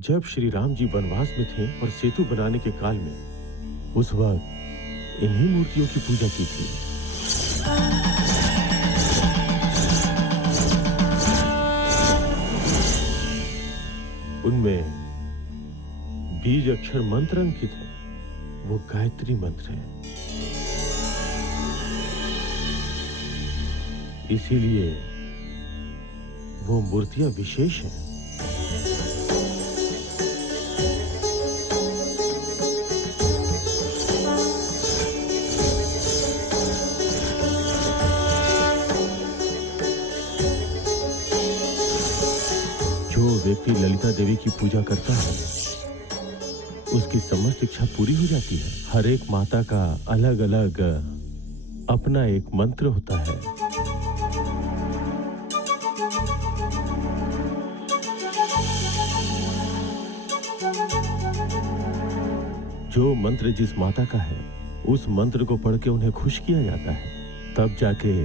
जब श्री राम जी वनवास में थे और सेतु बनाने के काल में उस वक्त इन्हीं मूर्तियों की पूजा की थी। उनमें बीज अक्षर मंत्र अंकित है, वो गायत्री मंत्र है। इसीलिए वो मूर्तियां विशेष हैं। जो व्यक्ति ललिता देवी की पूजा करता है उसकी समस्त इच्छा पूरी हो जाती है। हर एक माता का अलग अलग अपना एक मंत्र होता है। जो मंत्र जिस माता का है उस मंत्र को पढ़ के उन्हें खुश किया जाता है, तब जाके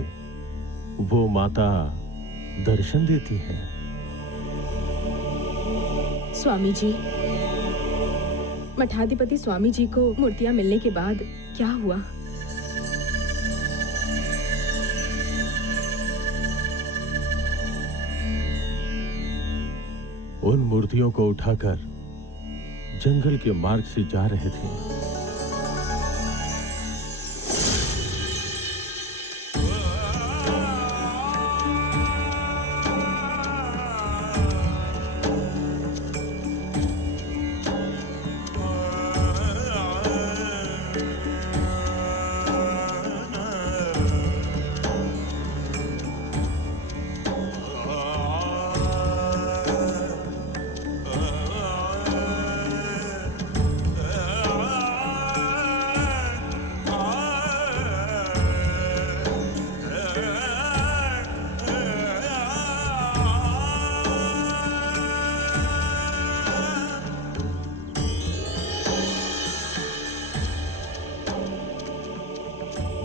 वो माता दर्शन देती है। स्वामी जी, मठाधिपति स्वामी जी को मूर्तियां मिलने के बाद क्या हुआ? उन मूर्तियों को उठाकर जंगल के मार्ग से जा रहे थे।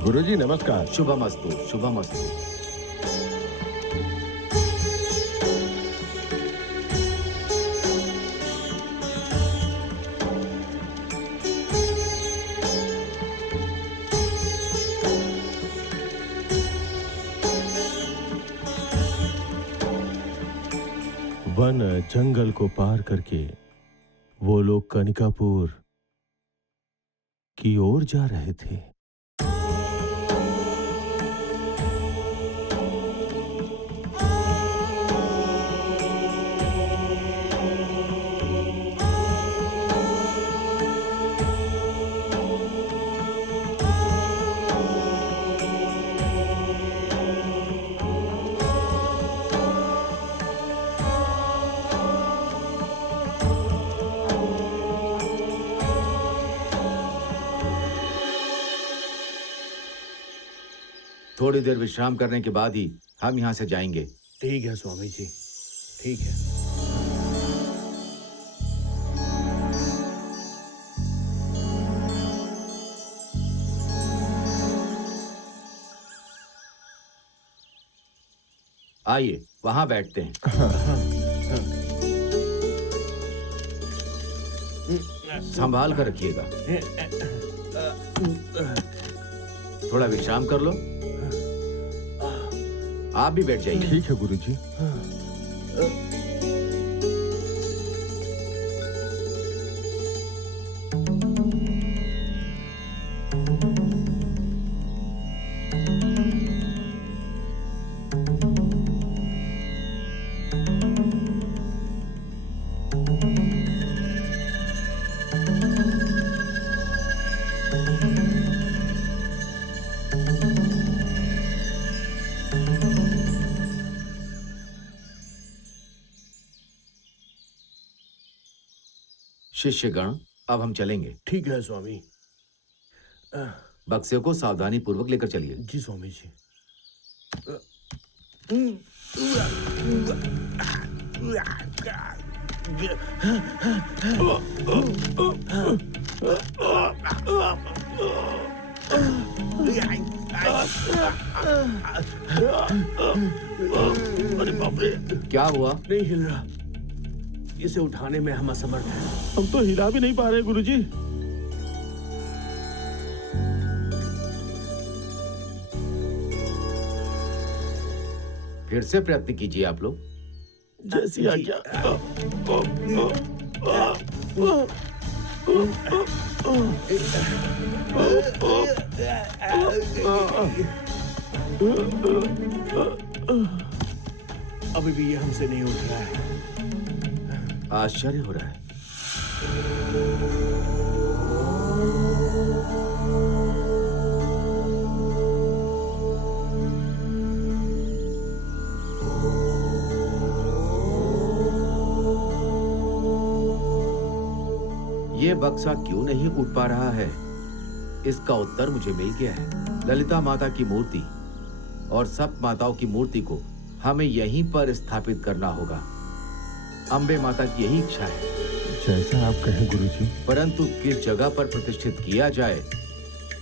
गुरुजी नमस्कार। शुभमस्तु, शुभमस्तु। वन जंगल को पार करके वो लोग कनिकापुर की ओर जा रहे थे। थोड़ी देर विश्राम करने के बाद ही हम यहाँ से जाएंगे। ठीक है स्वामी जी, ठीक है। आइए वहां बैठते हैं। संभाल कर रखिएगा। थोड़ा विश्राम कर लो। आप भी बैठ जाइए। ठीक है गुरुजी। शिष्यगण, अब हम चलेंगे। ठीक है स्वामी। बक्से को सावधानी पूर्वक लेकर चलिए। जी स्वामी जी। क्या हुआ? नहीं हिल रहा। इसे उठाने में हम असमर्थ हैं। हम तो हिला भी नहीं पा रहे गुरुजी। फिर से प्रयत्न कीजिए आप लोग। जैसी आज्ञा। अभी भी ये हमसे नहीं उठ रहा है। आश्चर्य हो रहा है। ये बक्सा क्यों नहीं उठ पा रहा है, इसका उत्तर मुझे मिल गया है। ललिता माता की मूर्ति और सब माताओं की मूर्ति को हमें यहीं पर स्थापित करना होगा। अम्बे माता की यही इच्छा है। जैसा आप कहें गुरुजी। परंतु किस जगह पर प्रतिष्ठित किया जाए,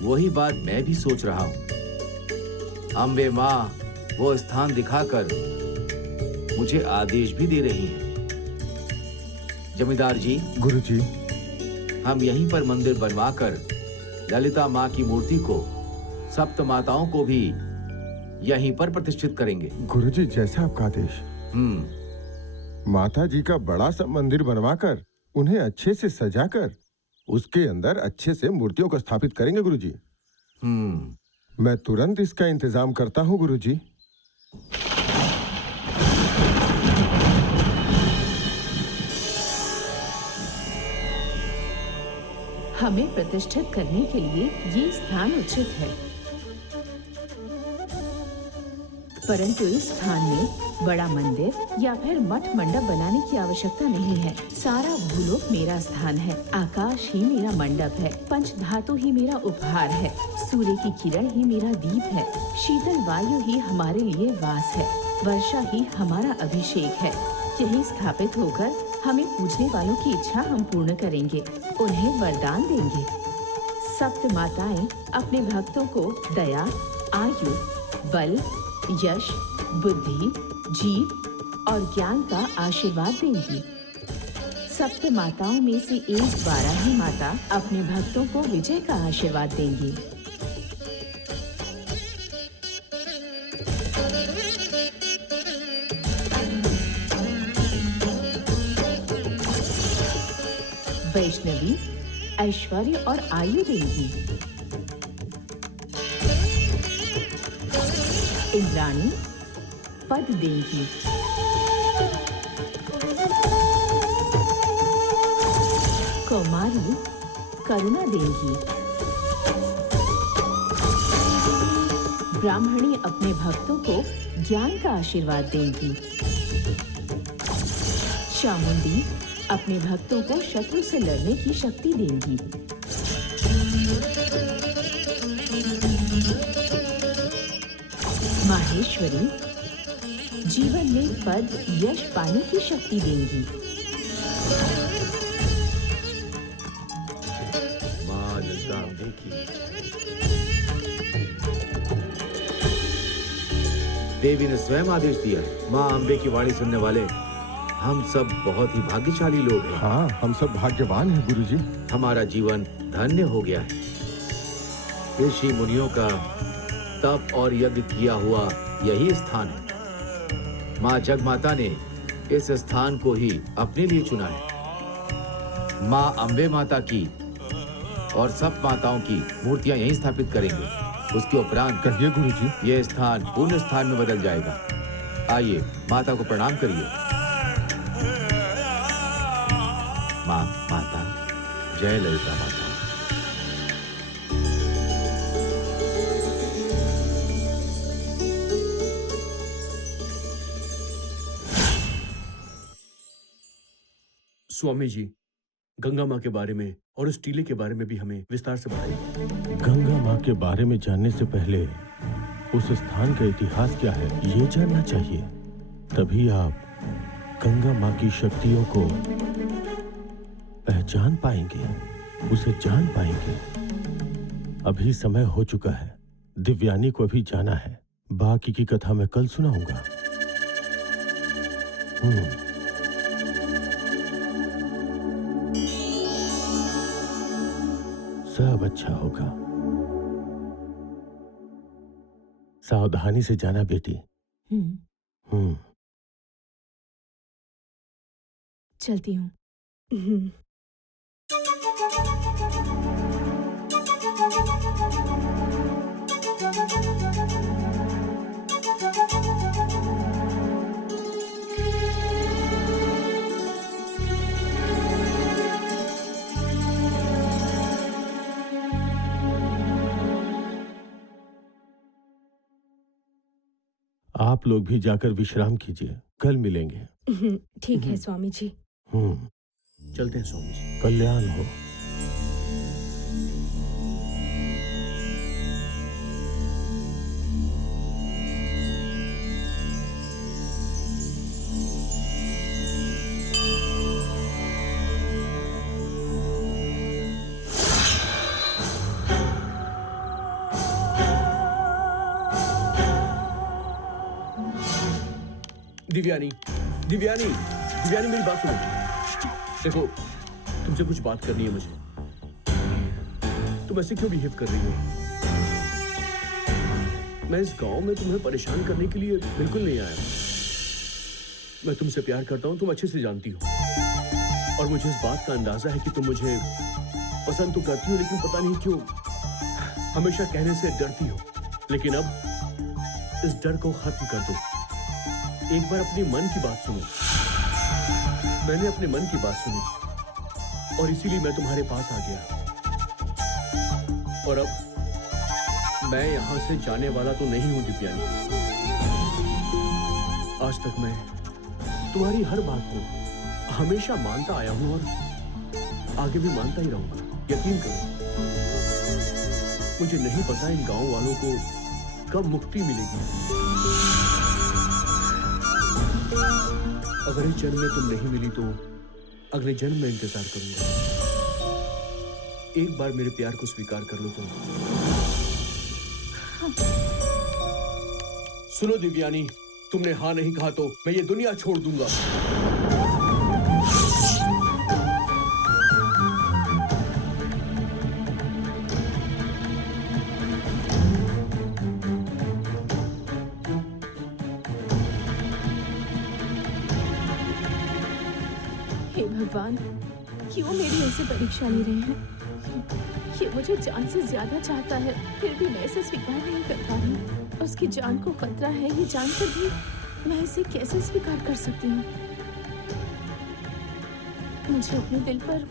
वही बात मैं भी सोच रहा हूं। अम्बे माँ वो स्थान दिखाकर मुझे आदेश भी दे रही हैं। जमींदार जी, गुरुजी, हम यहीं पर मंदिर बनवाकर ललिता माँ की मूर्ति को, सप्त माताओं को भी यहीं पर प्रतिष्ठित करेंगे। गुरुजी, जैसा आपका आदेश। माता जी का बड़ा सा मंदिर बनवाकर उन्हें अच्छे से सजाकर उसके अंदर अच्छे से मूर्तियों को स्थापित करेंगे गुरुजी। मैं तुरंत इसका इंतजाम करता हूँ गुरुजी। हमें प्रतिष्ठित करने के लिए ये स्थान उचित है, परंतु इस स्थान में बड़ा मंदिर या फिर मठ मंडप बनाने की आवश्यकता नहीं है। सारा भूलोक मेरा स्थान है, आकाश ही मेरा मंडप है, पंच धातु ही मेरा उपहार है, सूर्य की किरण ही मेरा दीप है, शीतल वायु ही हमारे लिए वास है, वर्षा ही हमारा अभिषेक है। यही स्थापित होकर हमें पूजने वालों की इच्छा हम पूर्ण करेंगे, उन्हें वरदान देंगे। सप्त माताएं अपने भक्तों को दया, आयु, बल, यश, बुद्धि, जीव और ज्ञान का आशीर्वाद देंगी। सप्त माताओं में से एक 12 माता अपने भक्तों को विजय का आशीर्वाद देंगी। वैष्णवी ऐश्वर्य और आयु देंगी। इंद्राणी पद देंगी। कौमारी करुणा देंगी। ब्राह्मणी अपने भक्तों को ज्ञान का आशीर्वाद देंगी। चामुंडी अपने भक्तों को शत्रु से लड़ने की शक्ति देंगी। माहेश्वरी जीवन में पद यश पाने की शक्ति देंगी। माँ ललिता अम्बे की। देवी ने स्वयं आदेश दिया है। माँ अम्बे की वाणी सुनने वाले हम सब बहुत ही भाग्यशाली लोग हैं। हाँ, हम सब भाग्यवान हैं गुरुजी। हमारा जीवन धन्य हो गया है। ऋषि मुनियों का तप और यज्ञ किया हुआ यही स्थान है। माँ जगमाता ने इस स्थान को ही अपने लिए चुना है। माँ अम्बे माता की और सब माताओं की मूर्तियां यहीं स्थापित करेंगे। उसके उपरांत कहिए गुरुजी। यह स्थान पुण्य स्थान में बदल जाएगा। आइए माता को प्रणाम करिए। माँ माता, जय ललिता माता। स्वामी जी, गंगा माँ के बारे में और उस टीले के बारे में भी हमें विस्तार से बताइए। गंगा माँ के बारे में जानने से पहले उस स्थान का इतिहास क्या है ये जानना चाहिए। तभी आप गंगा माँ की शक्तियों को पहचान पाएंगे, उसे जान पाएंगे। अभी समय हो चुका है, दिव्यानी को अभी जाना है। बाकी की कथा मैं कल सुनाऊंगा। सब अच्छा होगा। सावधानी से जाना बेटी। हम्म, हम्म। चलती हूँ। हम्म, आप लोग भी जाकर विश्राम कीजिए, कल मिलेंगे। ठीक है स्वामी जी। हम्म। चलते हैं स्वामी जी। कल्याण हो। दिव्यानी, दिव्यानी, दिव्यानी मेरी बात सुनो। देखो, तुमसे कुछ बात करनी है मुझे। तुम ऐसे क्यों बिहेव कर रही हो? मैं इस गांव में तुम्हें परेशान करने के लिए बिल्कुल नहीं आया। मैं तुमसे प्यार करता हूं, तुम अच्छे से जानती हो। और मुझे इस बात का अंदाजा है कि तुम मुझे पसंद तो करती हो, लेकिन पता नहीं क्यों हमेशा कहने से डरती हो। लेकिन अब इस डर को खत्म कर दो। एक बार अपने मन की बात सुनो। मैंने अपने मन की बात सुनी और इसीलिए मैं तुम्हारे पास आ गया। और अब मैं यहां से जाने वाला तो नहीं हूं दिव्यानी। आज तक मैं तुम्हारी हर बात को हमेशा मानता आया हूं और आगे भी मानता ही रहूंगा। यकीन करो, मुझे नहीं पता इन गांव वालों को कब मुक्ति मिलेगी। अगर इस जन्म में तुम नहीं मिली तो अगले जन्म में इंतजार करूंगा। एक बार मेरे प्यार को स्वीकार कर लो तुम। सुनो दिव्यानी, तुमने हाँ नहीं कहा तो मैं ये दुनिया छोड़ दूंगा। हे भगवान, क्यों मेरी ऐसे परीक्षा ले रहे हैं? ये मुझे जान से ज्यादा चाहता है, फिर भी मैं इसे स्वीकार नहीं कर पा रही। उसकी जान को खतरा है, ये जानकर भी मैं इसे कैसे स्वीकार कर सकती हूँ? मुझे अपने दिल पर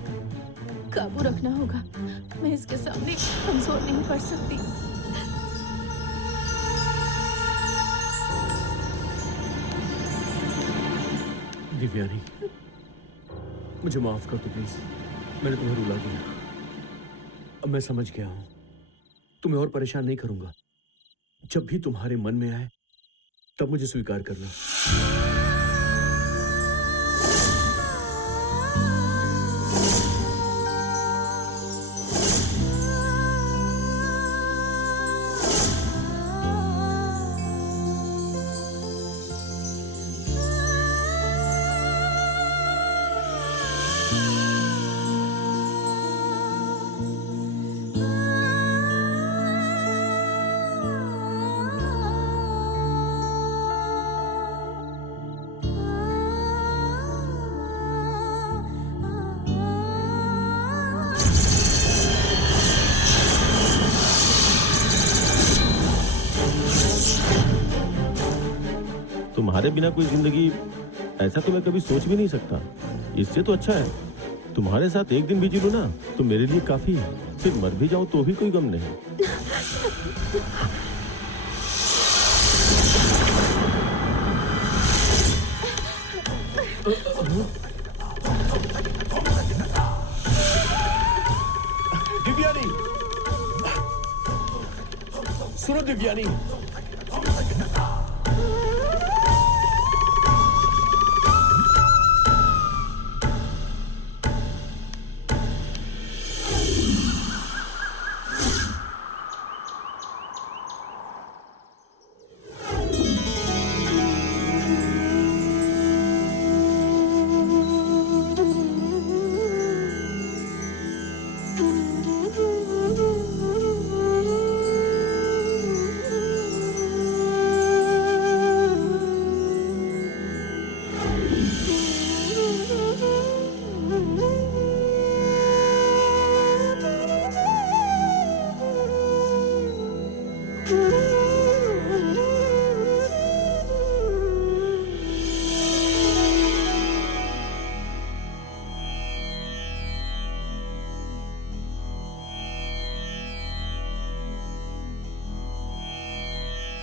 काबू रखना होगा। मैं इसके सामने कमजोर नहीं पड़ सकती। दिव्यानी, मुझे माफ कर दो प्लीज। मैंने तुम्हें रुला दिया। अब मैं समझ गया हूं, तुम्हें और परेशान नहीं करूंगा। जब भी तुम्हारे मन में आए तब मुझे स्वीकार करना। तुम्हारे बिना कोई जिंदगी, ऐसा तो मैं कभी सोच भी नहीं सकता। इससे तो अच्छा है तुम्हारे साथ एक दिन भी जी लूं ना, तो मेरे लिए काफी है। फिर मर भी जाऊं तो भी कोई गम नहीं। दिव्यानी, सुनो दिव्यानी।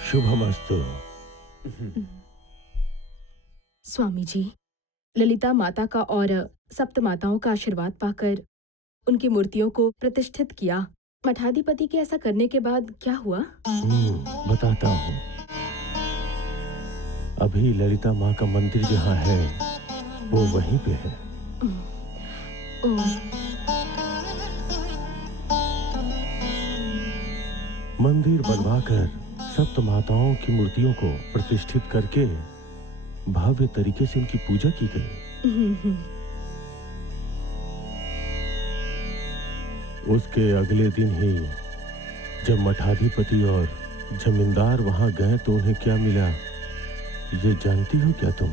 शुभमस्तु। स्वामी जी, ललिता माता का और सप्त माताओं का आशीर्वाद पाकर उनकी मूर्तियों को प्रतिष्ठित किया। मठाधिपति के ऐसा करने के बाद क्या हुआ? बताता हूँ। अभी ललिता माँ का मंदिर जहाँ है वो वहीं पे है। ओह, मंदिर बनवाकर सप्त माताओं की मूर्तियों को प्रतिष्ठित करके भव्य तरीके से उनकी पूजा की गई। उसके अगले दिन ही जब मठाधिपति और जमींदार वहां गए तो उन्हें क्या मिला ये जानती हो क्या तुम?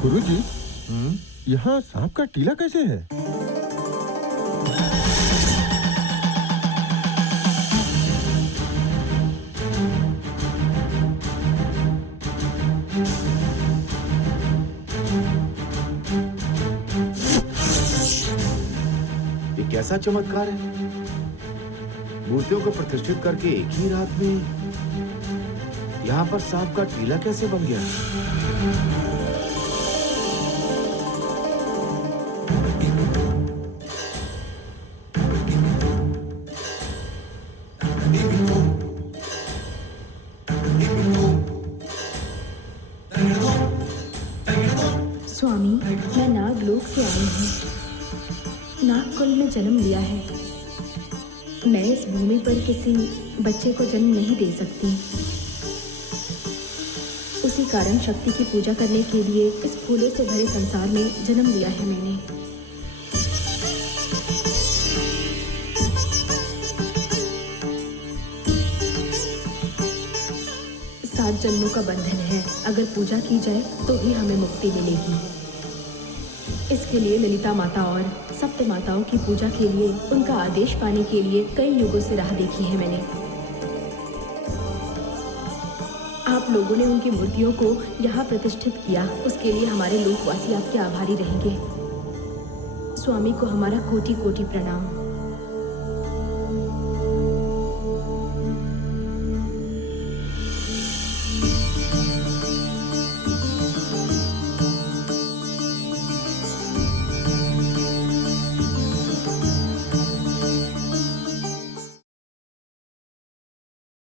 गुरुजी, यहाँ सांप का टीला कैसे है? ये कैसा चमत्कार है? मूर्तियों को प्रतिष्ठित करके एक ही रात में यहाँ पर सांप का टीला कैसे बन गया? स्वामी, मैं नागलोक से आई हूँ। नागकुल में जन्म लिया है। मैं इस भूमि पर किसी बच्चे को जन्म नहीं दे सकती। उसी कारण शक्ति की पूजा करने के लिए इस फूलों से भरे संसार में जन्म लिया है मैंने। सात जन्मों का बंधन है। अगर पूजा की जाए तो ही हमें मुक्ति मिलेगी। इसके लिए ललिता माता और सप्त माताओं की पूजा के लिए, उनका आदेश पाने के लिए कई युगों से राह देखी है मैंने। आप लोगों ने उनकी मूर्तियों को यहाँ प्रतिष्ठित किया, उसके लिए हमारे लोकवासी आपके आभारी रहेंगे। स्वामी को हमारा कोटि कोटि प्रणाम।